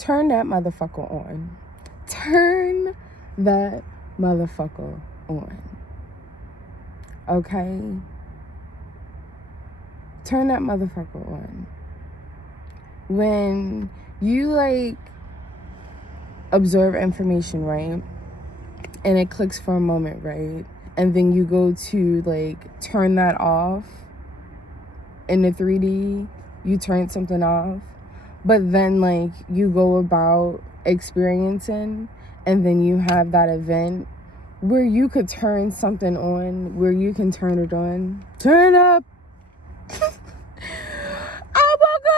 turn that motherfucker on. Turn that motherfucker on. Okay? Turn that motherfucker on. When you, like, observe information, right? And it clicks for a moment, right? And then you go to, like, turn that off in the 3D. You turn something off. But then, like, you go about experiencing, and then you have that event where you could turn something on, where you can turn it on. Turn up. I woke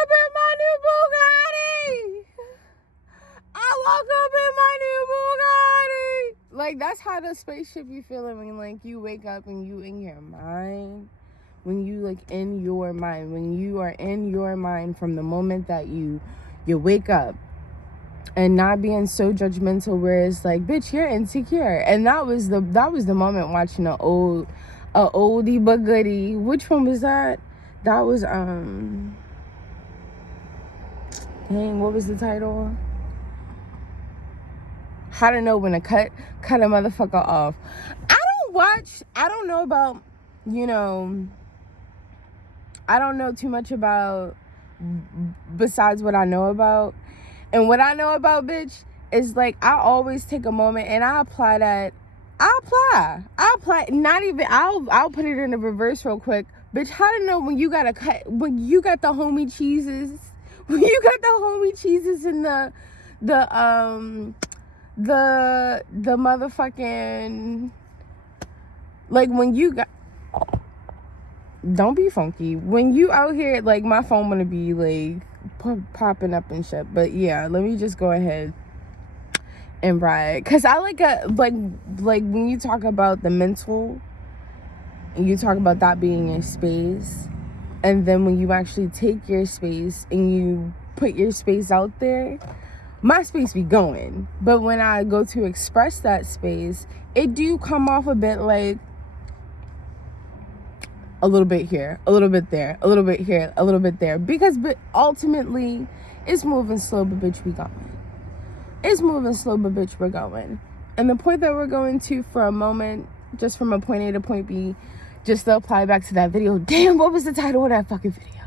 up in my new Bugatti. I woke up in my new Bugatti. Like, that's how the spaceship you feeling when, like, you wake up and you in your mind. When you, like, in your mind. When you are in your mind from the moment that you wake up. And not being so judgmental where it's like, bitch, you're insecure. And that was the moment watching a oldie but goodie. Which one was that? That was dang, what was the title? How to Know When to Cut a Motherfucker Off. I don't know about, you know, I don't know too much about besides what I know about. And what I know about, bitch, is, like, I always take a moment and I apply that. I apply. Not even, I'll put it in the reverse real quick. Bitch, how to know when you gotta cut, when you got the homie cheeses, when you got the homie cheeses in the motherfucking, like, when you got, don't be funky. When you out here, like, my phone wanna be, like, popping up and shit. But yeah, let me just go ahead and ride. Cause I like when you talk about the mental, and you talk about that being your space, and then when you actually take your space and you put your space out there, my space be going. But when I go to express that space, it do come off a bit like a little bit here, a little bit there, a little bit here, a little bit there. Because but ultimately, it's moving slow, but bitch, we going. It's moving slow, but bitch, we're going. And the point that we're going to for a moment, just from a point A to point B, just to apply back to that video. Damn, what was the title of that fucking video?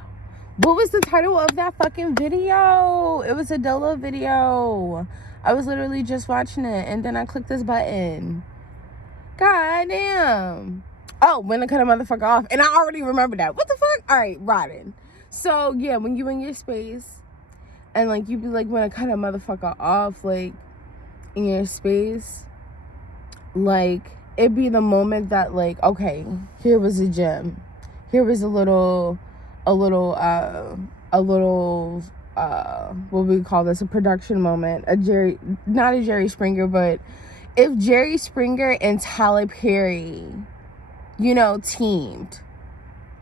What was the title of that fucking video? It was a Dolo video. I was literally just watching it, and then I clicked this button. God damn. Oh, when to cut a motherfucker off. And I already remember that. What the fuck? All right, riding. So, yeah, when you in your space, and, like, you be like, when to cut a motherfucker off, like, in your space, like, it be the moment that, like, okay, here was a gym. Here was a little, what we call this, a production moment. Not a Jerry Springer, but if Jerry Springer and Tyler Perry, you know, teamed.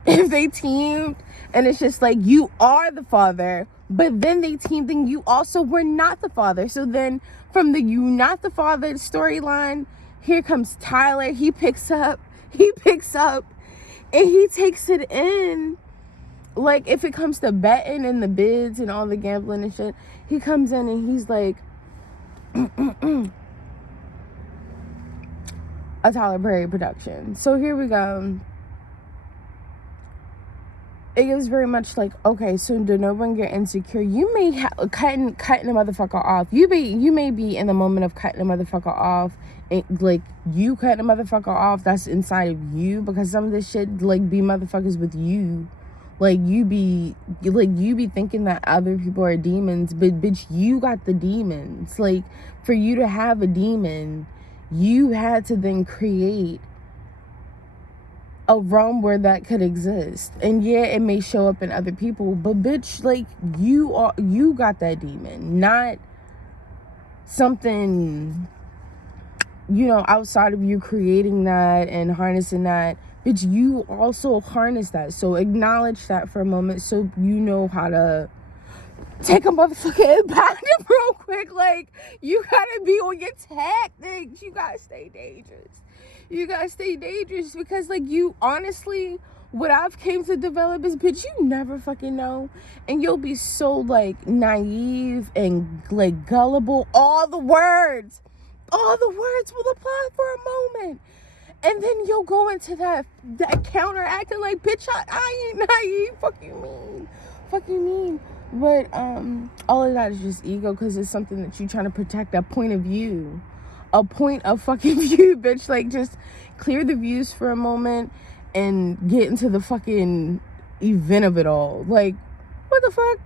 If they teamed, and it's just like, you are the father, but then they teamed and you also were not the father. So then from the you not the father storyline, here comes Tyler. He picks up, and he takes it in. Like, if it comes to betting and the bids and all the gambling and shit, he comes in and he's like, a Tyler Perry production. So here we go. It is very much like, okay, so to know when you're insecure, you may have cutting a motherfucker off. You may be in the moment of cutting a motherfucker off, and, like, you cutting a motherfucker off, that's inside of you, because some of this shit, like, be motherfuckers with you. Like, you be thinking that other people are demons, but bitch, you got the demons. Like, for you to have a demon, you had to then create a realm where that could exist. And yeah, it may show up in other people, but bitch, like, you got that demon, not something, you know, outside of you creating that and harnessing that. Bitch, you also harness that. So acknowledge that for a moment, so you know how to take a motherfucking impact real quick. Like, you gotta be on your tactics. You gotta stay dangerous. You gotta stay dangerous, because, like, you honestly what I've came to develop is, bitch, you never fucking know. And you'll be so, like, naive and, like, gullible. All the words will apply for a moment. And then you'll go into that counteracting like, bitch, I ain't naive. Fuck you mean. But all of that is just ego, because it's something that you're trying to protect, a point of view. A point of fucking view, bitch. Like, just clear the views for a moment and get into the fucking event of it all. Like, what the fuck?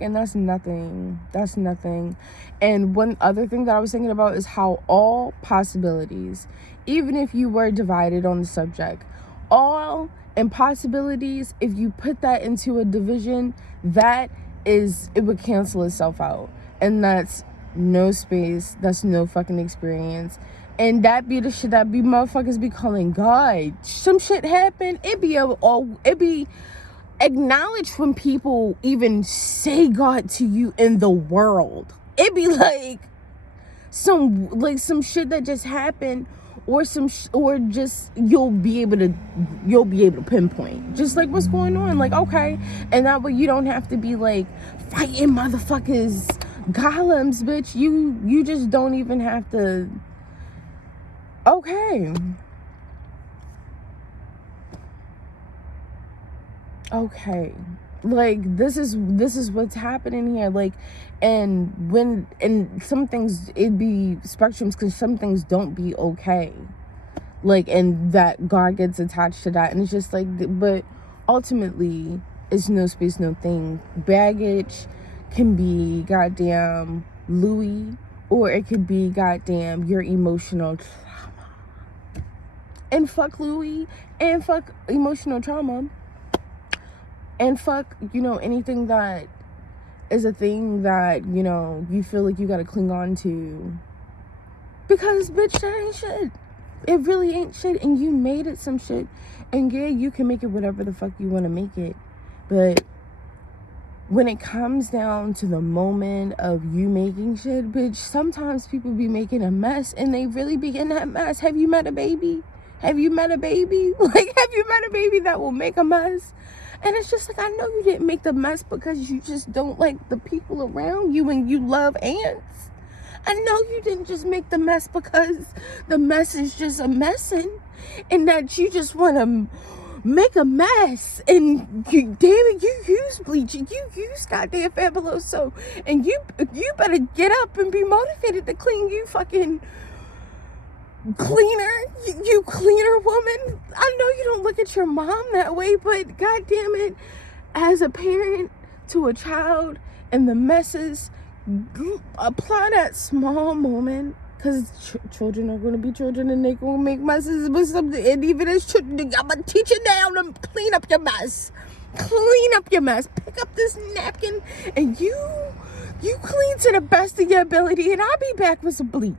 And that's nothing. And one other thing that I was thinking about is how all possibilities, even if you were divided on the subject, all impossibilities, if you put that into a division, it would cancel itself out. And that's no space, that's no fucking experience. And that be the shit that be motherfuckers be calling God. Some shit happen, it be acknowledged when people even say God to you in the world. It be like some shit that just happened, or or just you'll be able to pinpoint just like what's going on. Like, okay, and that way you don't have to be like fighting motherfuckers, golems, bitch. You just don't even have to. Okay, like this is what's happening here. Like, and some things, it be spectrums, because some things don't be okay, like, and that God gets attached to that, and it's just like, but ultimately it's no space, no thing. Baggage can be goddamn Louis, or it could be goddamn your emotional trauma. And fuck Louis, and fuck emotional trauma, and fuck, anything that is a thing that, you feel like you gotta cling on to. Because, bitch, that ain't shit. It really ain't shit, and you made it some shit. And yeah, you can make it whatever the fuck you want to make it. But when it comes down to the moment of you making shit, bitch, sometimes people be making a mess, and they really be in that mess. Have you met a baby? Like, have you met a baby that will make a mess? And it's just like, I know you didn't make the mess because you just don't like the people around you and you love ants. I know you didn't just make the mess because the mess is just a messin', and that you just want to make a mess. And damn it, you use bleach, you use goddamn Fabuloso, and you better get up and be motivated to clean. You fucking cleaner, you cleaner woman. I know you don't look at your mom that way, but god damn it, as a parent to a child and the messes, apply that small moment, because children are going to be children, and they going to make messes with something. And even as children, I'm going to teach you now to clean up your mess. Pick up this napkin, and you clean to the best of your ability, and I'll be back with some bleach.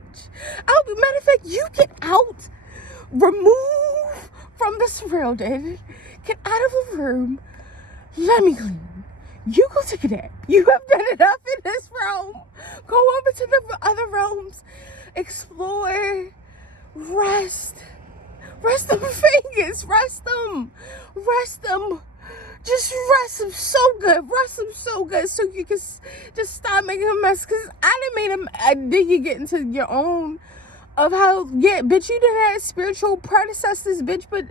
Matter of fact, you get out, remove from the surrounding, get out of the room, let me clean. You go take a nap. You have done enough in this room. Go over to the other rooms, explore, rest them fingers, rest them. Just rest them so good, so you can just stop making a mess. Because I did you get into your own of how, yeah, bitch, you done had spiritual predecessors, bitch, but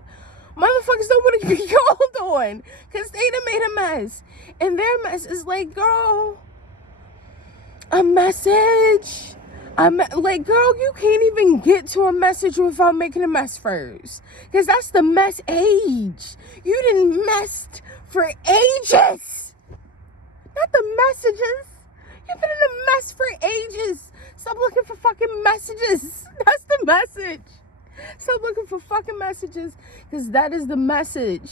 motherfuckers don't want to be called on because they done made a mess. And their mess is like, girl, a message. Like, girl, you can't even get to a message without making a mess first. Because that's the mess age. You done messed for ages. Not the messages. You've been in a mess for ages. Stop looking for fucking messages. That's the message. Stop looking for fucking messages, because that is the message.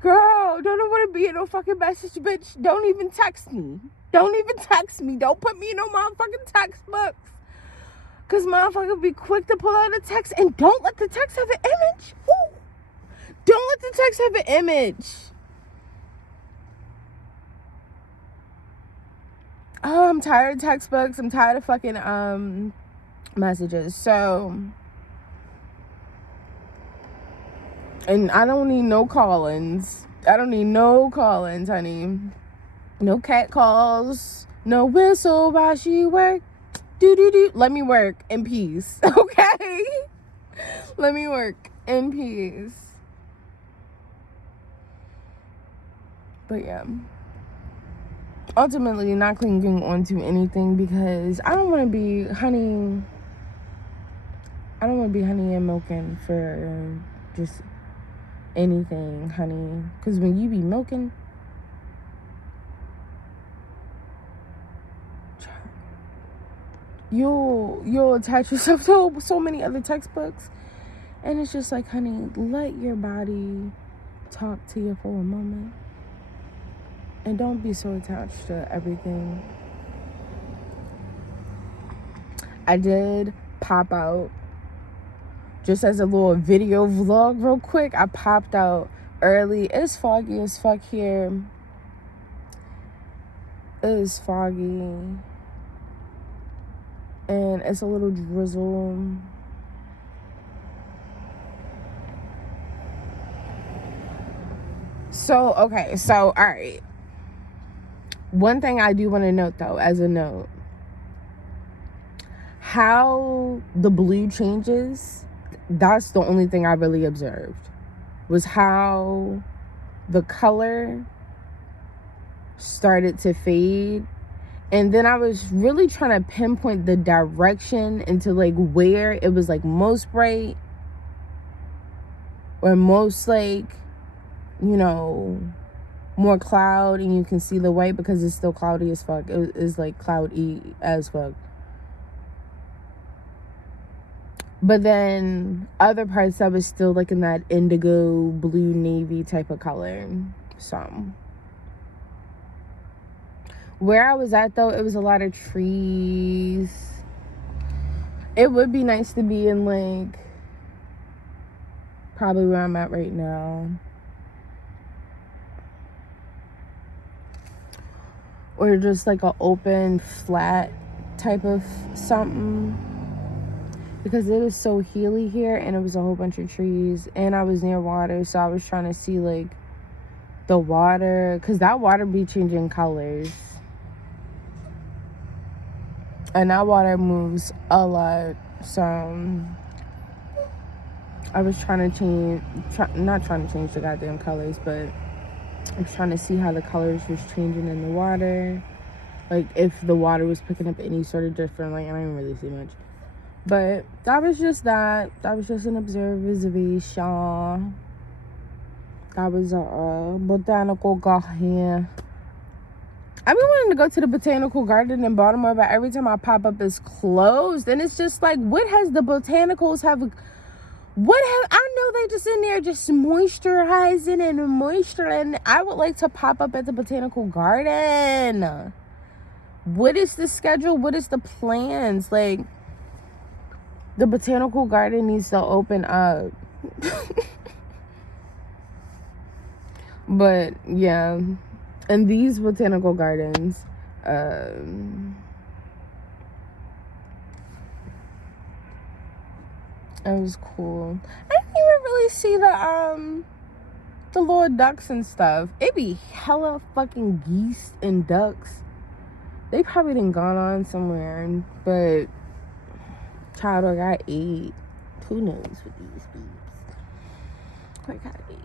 Girl, don't want to be in no fucking message, bitch. Don't even text me. Don't put me in no motherfucking text box. Because motherfucker be quick to pull out a text, and don't let the text have an image. Ooh. Don't let the text have an image. Oh, I'm tired of textbooks. I'm tired of fucking messages. So And I don't need no call-ins. I don't need no call-ins, honey. No cat calls. No whistle while she work. Do. Let me work in peace. Okay? Let me work in peace. But yeah. Ultimately, not clinging onto anything because I don't want to be honey. I don't want to be honey and milking for just anything, honey. Because when you be milking, you'll attach yourself to so many other textbooks, and it's just like, honey, let your body talk to you for a moment, and don't be so attached to everything. I did pop out just as a little video vlog real quick. I popped out early. It's foggy as fuck here. It is foggy. And it's a little drizzle. So, okay. So, all right. One thing I do want to note, though, as a note. How the blue changes, that's the only thing I really observed. Was how the color started to fade. And then I was really trying to pinpoint the direction into like where it was like most bright or most like, you know, more cloud and you can see the white because it's still cloudy as fuck. It is like cloudy as fuck. But then other parts that was still like in that indigo, blue, navy type of color. So where I was at, though, it was a lot of trees. It would be nice to be in, like, probably where I'm at right now. Or just, like, an open, flat type of something. Because it is so hilly here, and it was a whole bunch of trees. And I was near water, so I was trying to see, like, the water. Because that water be changing colors. And that water moves a lot. So I was trying to not trying to change the goddamn colors, but I was trying to see how the colors was changing in the water. Like if the water was picking up any sort of different, like I didn't really see much. But that was just that. That was just an observation. That was a botanical garden. I've been wanting to go to the botanical garden in Baltimore, but every time I pop up, it's closed. And it's just like, what has the botanicals have? I know they just in there just moisturizing and moisture. And I would like to pop up at the botanical garden. What is the schedule? What is the plans? Like, the botanical garden needs to open up. But, yeah. And these botanical gardens, it was cool. I didn't even really see the little ducks and stuff. It be hella fucking geese and ducks. They probably done gone on somewhere, but child, I got 8. Who knows with these beeps? I got 8.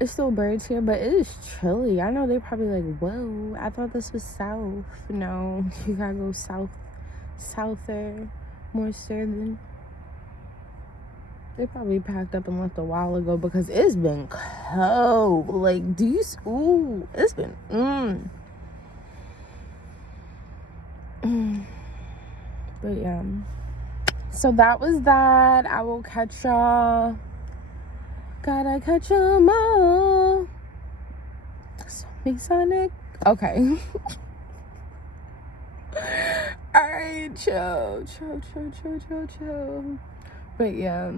It's still birds here, but it is chilly. I know they probably like, whoa, I thought this was south. No, you gotta go souther, more southern. They probably packed up and left a while ago because it's been cold. Like, it's been, But yeah. So that was that. I will catch y'all. Gotta catch 'em all. So big Sonic. Okay. Alright, chill. But yeah.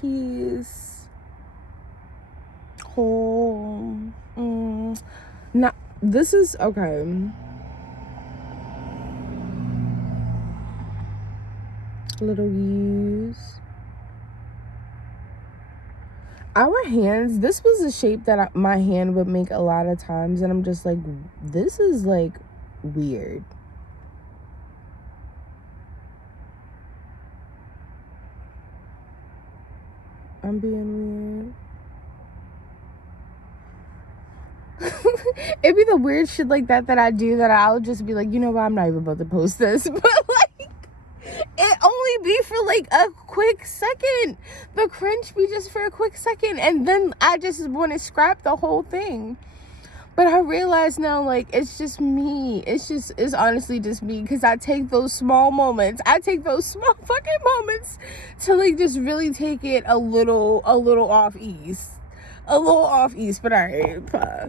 Peace. Home. Now, this is okay. little use. Our hands, this was a shape that my hand would make a lot of times, and I'm just like, this is like weird. I'm being weird. It'd be the weird shit like that I do that I'll just be like, you know what, I'm not even about to post this. But like, it only be for like a quick second. The cringe be just for a quick second, and then I just want to scrap the whole thing. But I realize now, like, it's just me. It's honestly just me, because I take those small fucking moments to like just really take it a little off ease. But alright,